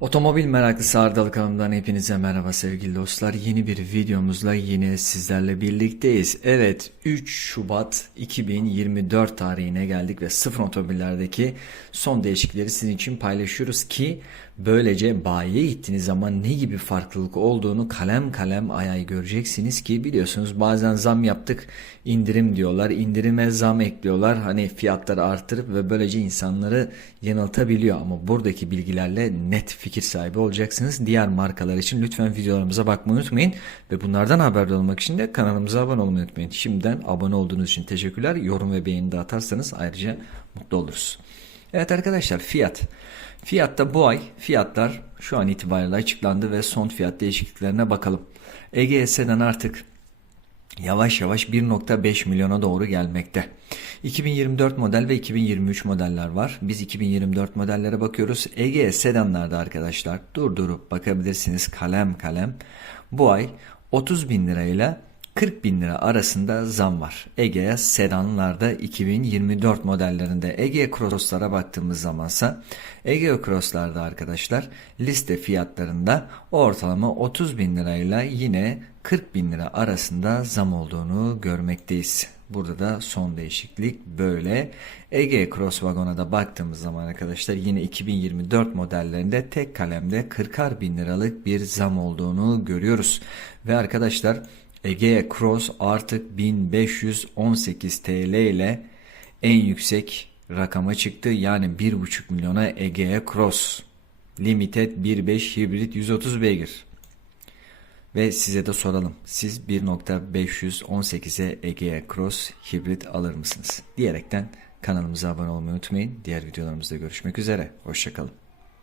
Otomobil meraklısı Ardalı kanalımdan hepinize merhaba sevgili dostlar. Yeni bir videomuzla yine sizlerle birlikteyiz. Evet 3 Şubat 2024 tarihine geldik ve sıfır otomobillerdeki son değişiklikleri sizin için paylaşıyoruz ki böylece bayiye gittiğiniz zaman ne gibi farklılık olduğunu kalem kalem ay ay göreceksiniz ki biliyorsunuz bazen zam yaptık indirim diyorlar indirime zam ekliyorlar hani fiyatları artırıp ve böylece insanları yanıltabiliyor ama buradaki bilgilerle net fikir sahibi olacaksınız. Diğer markalar için lütfen videolarımıza bakmayı unutmayın ve bunlardan haberdar olmak için de kanalımıza abone olmayı unutmayın. Şimdiden abone olduğunuz için teşekkürler. Yorum ve beğeni de atarsanız ayrıca mutlu oluruz. Evet arkadaşlar fiyat. Fiyatta bu ay fiyatlar şu an itibariyle açıklandı ve son fiyat değişikliklerine bakalım. Ege Sedan artık yavaş yavaş 1.5 milyona doğru gelmekte. 2024 model ve 2023 modeller var. Biz 2024 modellere bakıyoruz. Ege sedanlarda arkadaşlar durdurup bakabilirsiniz kalem kalem. Bu ay 30 bin lirayla 40 bin lira arasında zam var. Egea sedanlarda 2024 modellerinde Egea Cross'lara baktığımız zamansa Egea Cross'larda arkadaşlar liste fiyatlarında ortalama 30 bin lirayla yine 40 bin lira arasında zam olduğunu görmekteyiz. Burada da son değişiklik böyle. Ege Cross Wagon'a da baktığımız zaman arkadaşlar yine 2024 modellerinde tek kalemde 40'ar bin liralık bir zam olduğunu görüyoruz. Ve arkadaşlar Egea Cross artık 1518 TL ile en yüksek rakama çıktı. Yani 1,5 milyona Egea Cross Limited 1.5 hibrit 130 beygir. Ve size de soralım. Siz 1.518'e Egea Cross hibrit alır mısınız? Diyerekten kanalımıza abone olmayı unutmayın. Diğer videolarımızda görüşmek üzere. Hoşçakalın.